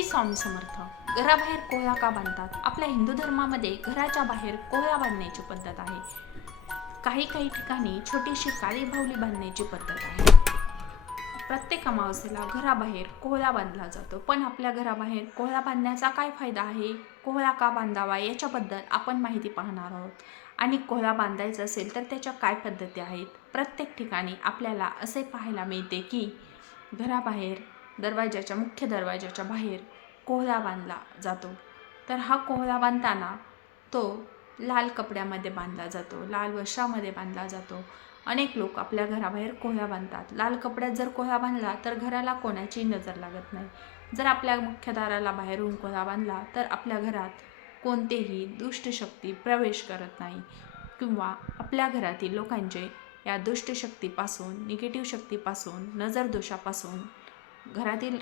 श्री स्वामी समर्थ. घराबाहेर कोहळा का बांधतात? आपल्या हिंदू धर्मामध्ये घराच्या बाहेर कोहळा बांधण्याची पद्धत आहे. काही ठिकाणी छोटीशी काळी बाहुली बांधण्याची पद्धत आहे. प्रत्येक अमावस्येला घराबाहेर कोहळा बांधला जातो. पण आपल्या घराबाहेर कोहळा बांधण्याचा काय फायदा आहे? कोहळा का बांधावा याच्याबद्दल आपण माहिती पाहणार आहोत. आणि कोहळा बांधायचा असेल तर त्याच्या काय पद्धती आहेत? प्रत्येक ठिकाणी आपल्याला असे पाहायला मिळते की घराबाहेर मुख्य दरवाजाच्या बाहेर कोहळा बांधला जातो. तर हा कोहळा बांधताना तो लाल कपड्यामध्ये बांधला जातो, लाल वस्त्रामध्ये बांधला जातो. अनेक लोक आपल्या घराबाहेर कोहळा बांधतात. लाल कपड्यात जर कोहळा बांधला तर घराला कोणाची नजर लागत नाही. जर आपल्या मुख्य दाराला बाहेरून कोहळा बांधला तर आपल्या घरात कोणतेही दुष्ट शक्ती प्रवेश करत नाही किंवा आपल्या घरातील लोकांचे या दुष्ट शक्तीपासून, निगेटिव्ह शक्तीपासून, नजर दोषापासून घरातील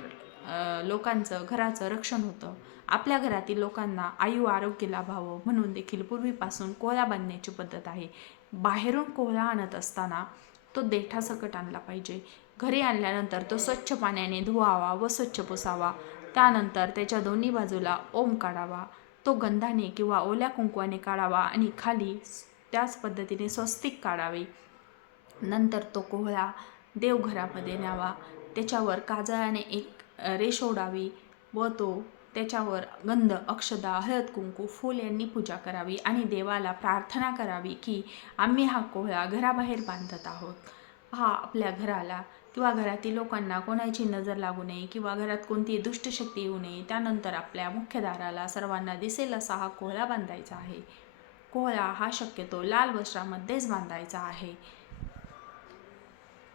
लोकांचं, घराचं रक्षण होतं. आपल्या घरातील लोकांना आयु आरोग्य लाभावं म्हणून देखील पूर्वीपासून कोहळा बांधण्याची पद्धत आहे. बाहेरून कोहळा आणत असताना तो देठासकट आणला पाहिजे. घरी आणल्यानंतर तो स्वच्छ पाण्याने धुवावा व स्वच्छ पुसावा. त्यानंतर त्याच्या दोन्ही बाजूला ओम काढावा. तो गंधाने किंवा ओल्या कुंकवाने काढावा आणि खाली त्याच पद्धतीने स्वस्तिक काढावे. नंतर तो कोहळा देवघरामध्ये न्यावा. त्याच्यावर काजळाने एक रेष ओढावी व त्याच्यावर गंध, अक्षदा, हळद, कुंकू, फूल यांनी पूजा करावी आणि देवाला प्रार्थना करावी की आम्ही हा कोहळा घराबाहेर बांधत आहोत. हा आपल्या घराला किंवा घरातील लोकांना कोणाची नजर लागू नये किंवा घरात कोणतीही दुष्ट शक्ती येऊ नये. त्यानंतर आपल्या मुख्य दाराला सर्वांना दिसेल असा हा कोहळा बांधायचा आहे. कोहळा हा शक्यतो लाल वस्त्रामध्येच बांधायचा आहे.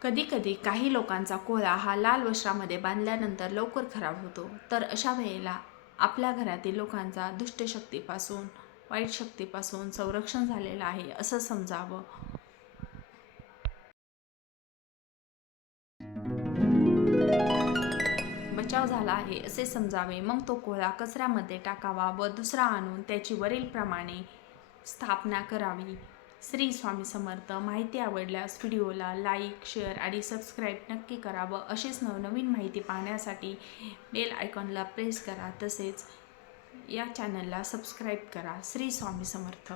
कधी काही लोकांचा कोहळा हा लाल वस्त्रामध्ये बांधल्यानंतर लवकर खराब होतो. तर अशा वेळेला आपल्या घरातील लोकांचा दुष्ट शक्तीपासून, वाईट शक्तीपासून संरक्षण झालेलं आहे असं समजावं. बचाव झाला आहे असे समजावे. मग तो कोहळा कचऱ्यामध्ये टाकावा व दुसरा आणून त्याची वरीलप्रमाणे स्थापना करावी. श्री स्वामी समर्थ. माहिती आवडल्यास व्हिडिओला लाईक, शेअर आणि सबस्क्राईब नक्की करावं. अशीच नवनवीन माहिती पाहण्यासाठी बेल आयकॉनला प्रेस करा. तसेच या चॅनलला सबस्क्राईब करा. श्री स्वामी समर्थ.